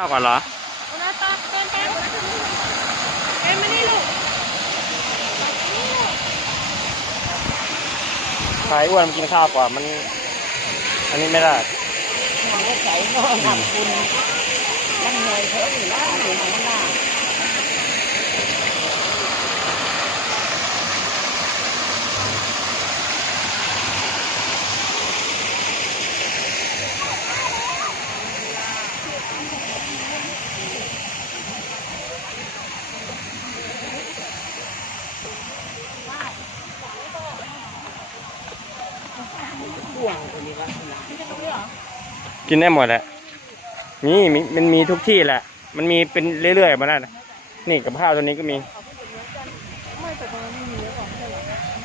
ข้าวก่อนเหรอเอาหน้าตาเต้นเต้นเต้นมานี่ลูกใครอ้วนมันกินข้าวก่อนมัน อันนี้ไม่ได้มองใส่ก็ทำคุณยังเหนื่อยเถอะอยู่แล้วอยู่ข้างหน้า ห่วงคนนี้วะ กินได้หมดแหละมีมีมันมีทุกที่แหละ มันมีเป็นเรื่อยๆมาแล้วนะนี่กับข้าวตัวนี้ก็มี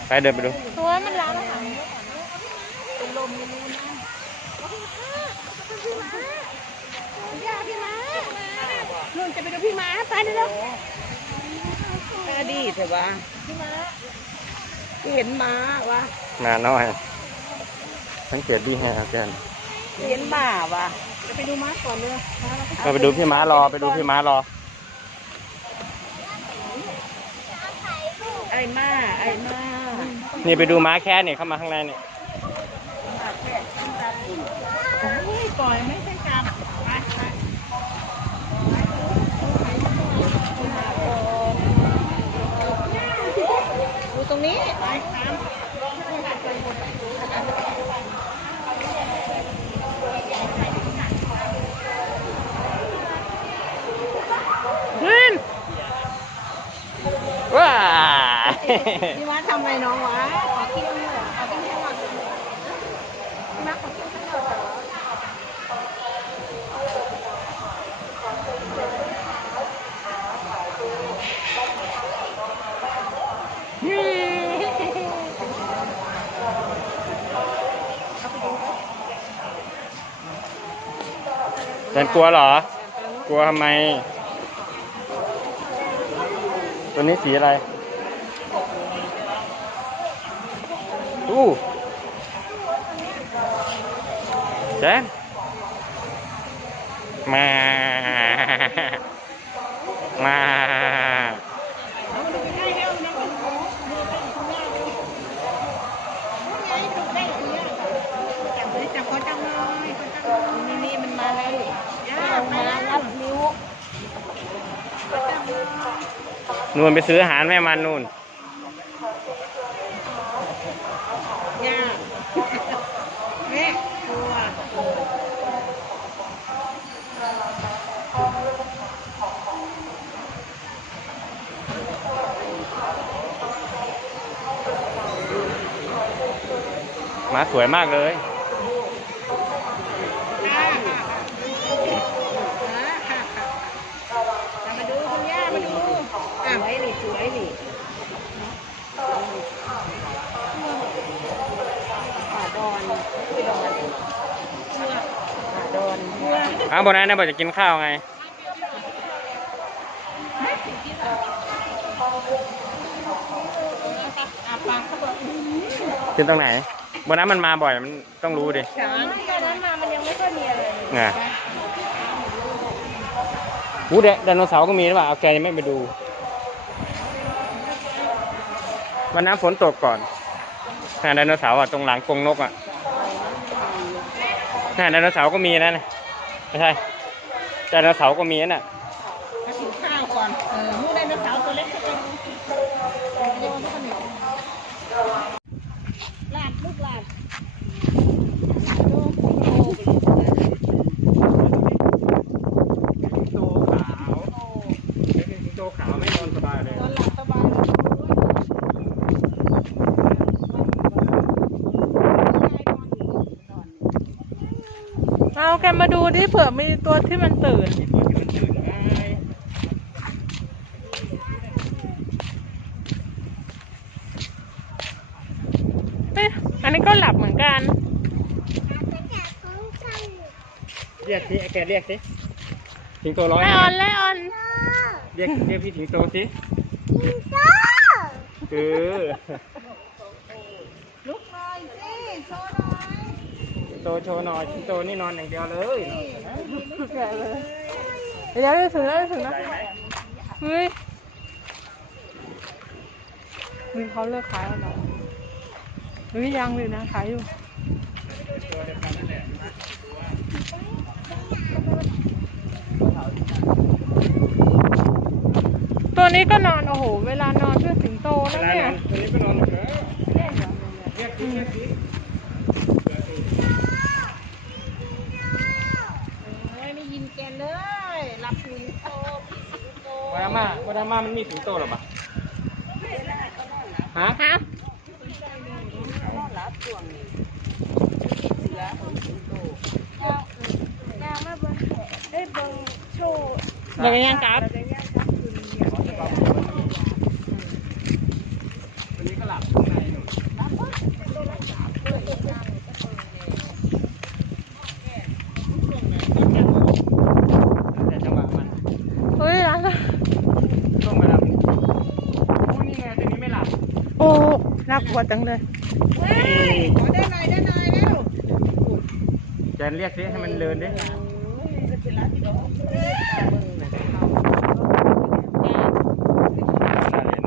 ไปเดินไปดูตัวมันร้านอาหารพี่ม้านุ่นจะไปดูพี่ม้าไปเร็วแค่ดีเถอะวะพี่ม้าเห็นม้าวะมาน้อยสังเกตดีแฮะแกน เห็นม้าวะจะไปดูม้าก่อนเลยเราไปดูพี่ม้ารอไปดูพี่ม้ารอ ไอ้ม้าไอ้ม้านี่ไปดูม้าแค่นี่เข้ามาข้างในนี่โอ้ยปล่อยไม่ใช่การไปไปดูตรงนี้ไปตามขึ้น ว้า พี่มาทำอะไรน้องวะ ขอคิ้วหน่อยขอคิ้วหน่อยพี่ม้าขอคิ้วหน่อยแกนกลัวเหรอ กลัวทำไม ตัวนี้สีอะไร อู้แจนมามาจับเลยจับเขาจับเลยเขาจับเลยนี่นี่มันมาแล้วย่ามาแล้วนิ้วเขาจับเลยนู่นไปซื้ออาหารแม่มันนู่น ม้าสวยมากเลยมาดูคุณย่ามาดูอะสวยนี่สวยนี่ป่าดอนคุยดอนป่าดอนอ้าวบนนั้นนะบอกจะกินข้าวไงขาบอกกินตรงไหน บนนั้นมันมาบ่อยมันต้องรู้ดิ ช้างตอนนั้นมามันยังไม่ค่อยมีอะไรเลยไงหูเดไดโนเสาร์ก็มีหรือเปล่าเอาแกยังไม่ไปดู วันนั้นฝนตกก่อนน่ะไดโนเสาร์อะตรงหลังกรงนกอะน่ะไดโนเสาร์ก็มีนะน่ะไม่ใช่ไดโนเสาร์ก็มีน่ะมากินข้าวก่อน เออมูไดโนเสาร์ตัวเล็กก็เป็นโยนข้าวเหนียวลาดลูกลาดดูโอ้ไปเลย โตขาว โตขาวไม่นอนสบายเลยนอนหลับสบายเลยเอาแกมาดูที่เผื่อมีตัวที่มันตื่น เอ๊ะอันนี้ก็หลับเหมือนกัน เรียกสิไอ้แกเรียกสิ สิงโตร้อยไลออนไลออนเรียกเรียกพี่สิงโตสิเออลุกหน่อยสิโชว์หน่อยสิงโตโชว์หน่อยสิงโตนี่นอนอย่างเดียวเลยเดี๋ยวจะถึงแล้วจะถึงแล้วเฮ้ยมีเขาเลิกขายแล้วเหรอเฮ้ยยังเลยนะขายอยู่ ตัวนี้ก็นอนโอ้โห เวลานอนเพื่อสิงโตเวนะลาเนี่ยนั้นตัวนี้ก็นอนเออเรียกสิเรียกสิโอ้ยไม่ยินแกเลยรับสิงโตพี่สิงโตวาดาม่าวาดาม่ามันมีสิงโตหรอปะฮะฮะเดี๋ยวยังกลับตัวนี้ก็หลับข้างในหนูแต่จังหวะมันเฮ้ยร้านละช่วงเวลามันโอ้นี่ไงตัวนี้ไม่หลับโอ้น่ากลัวจังเลย เฮ้ยขอได้หน่อยได้หน่อยแล้วแจนเรียกสิให้มันเดินดิน่าเล่น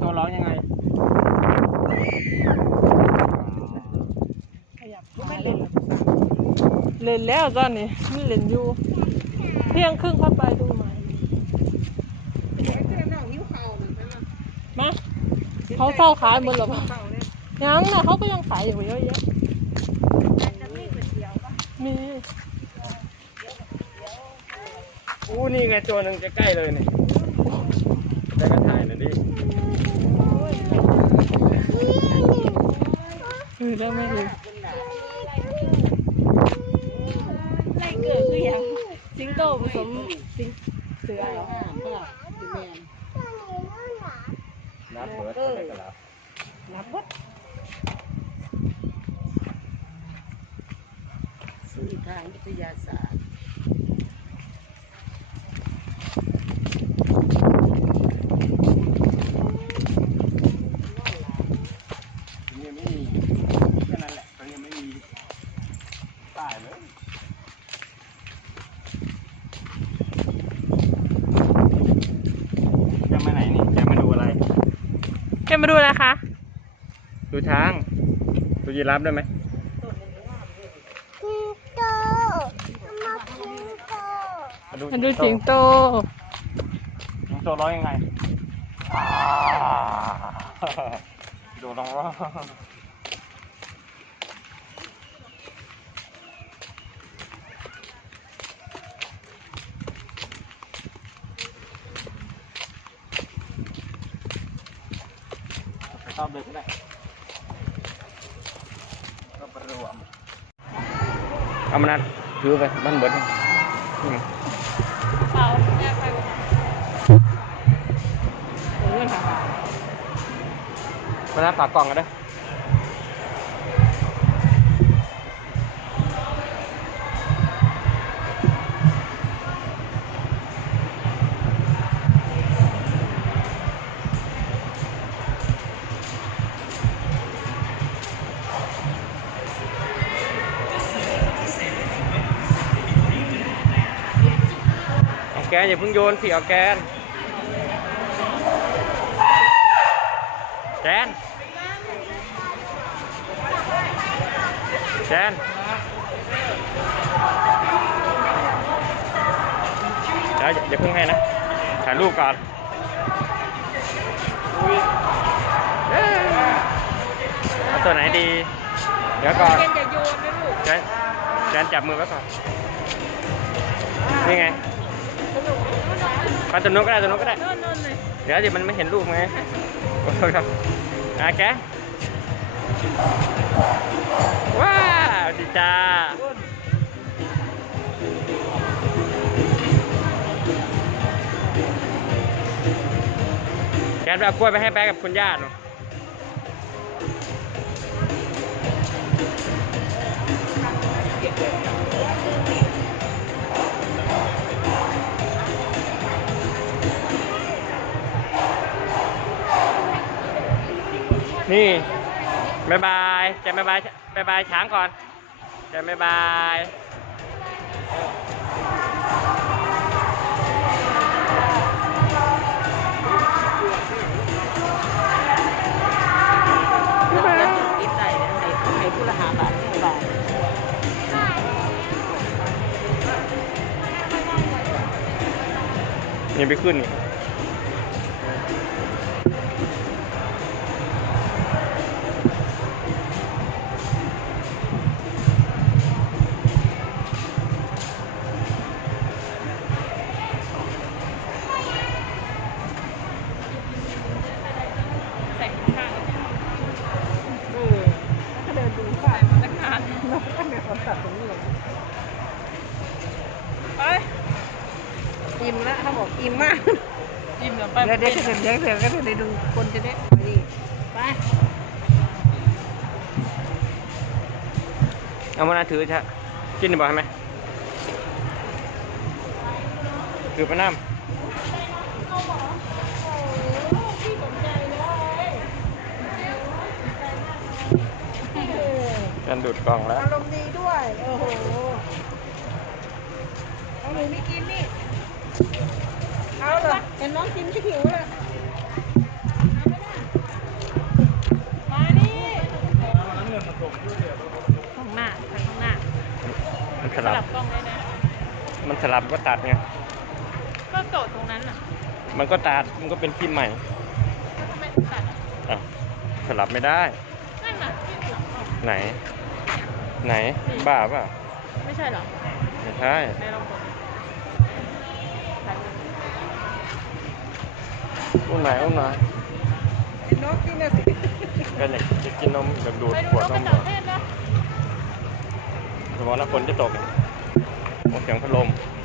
ตัวร้องยังไง เล่นแล้วตอนนี้มันเล่นอยู่เที่ยงครึ่งเข้าไปดูใหม่มาเขาเศร้าขายหมดหรอปะยังนะเขาก็ยังขายอยู่เยอะแยะมีอู้นี่ไงตัวหนึ่งจะใกล้เลยนี่ได้ก็ถ่ายหน่อยดิเออได้ไหมเออ ไล่ เกิดคืออย่างสิงโตผสมสิงเสือเหรอนับเบิร์ดได้ก็รับนับวัดสื่อทางวิทยาศาสตร์ ตัวนี้ไม่มีแค่นั้นแหละตัวนี้ไม่มีป้ายเลยจะมาไหนนี่จะมาดูอะไร แกมาดูอะไรคะ ดูช้าง ดูยีราฟได้ไหมมาดูสิงโต สิงโตร้องยังไงดูร้องร้องไปชอบเลยก็ได้ก็ป รวมเอามานัดถือไปบ้านเบิดนี่อืมเอาแยกไปเออค่ะมานัดฝากกล่องกันเด้อ นอย่าเพิ่งโยนสิเอาแกน แกน แกน เดี๋ยวอย่าเพิ่งให้นะ ถ่ายรูปก่อนอุ๊ยเอ้ยเอาตัวไหนดี เดี๋ยวก่อนเป็นอย่าโยนนะลูกแกนแกนจับมือไว้ก่อน นี่ไง ไปตัวนู้นก็ได้ตัวนู้นก็ได้โน่นโน่นเลยเดี๋ยวดิมันไม่เห็นรูปไงโอเคครับอะแกว้าวดีจ้าแกไปเอากล้วยไปให้แป๊กกับคุณย่าหนู นี่บายบายแกบายบายบายบายช้างก่อนแกบายบายแล้วกินได้เลยให้บาทสิบาทนี่ไปขึ้นนี่ อิ่มแล้วเขาบอกอิ่มมากอิ่มแล้วไปเดี๋ยวเดี๋ยวเดี๋ยวเดี๋ยวเดี๋ยวก็จะดูคนจะได้นี่ไปเอามานาถือชะกินดีบ่ให้ไหมถือไปน้ำกันดูดกล่องแล้วอารมณ์ดีด้วย โอ้โหเอาหนูไม่กินนี่ เอาเลยเห็นน้องกินที่หิวเลยมานี่ข้างหน้าทางข้างหน้ามันสสลับ ลับกล้องได้นะ มันสลับก็ตัดไง ก็โตะตรงนั้นน่ะมันก็ตัด มันก็เป็นคลิปใหม่แล้วทำไมถึงตัดอะอะสลับไม่ได้ นั่นน่ะที่สลับกล้องไหน ไหน บ้าเปล่าไม่ใช่เหรอไม่ใช่ ในลองกด อุ้มไหนอุ้มไหนเห็นน้องกินน่ะสิก็อยากจะกินนมอยากดูดไปดูขวดนกนกมระจอกเทศนะ สมมติว่าฝนจะตกเนี่ยโอ้เสียงพัดลมเ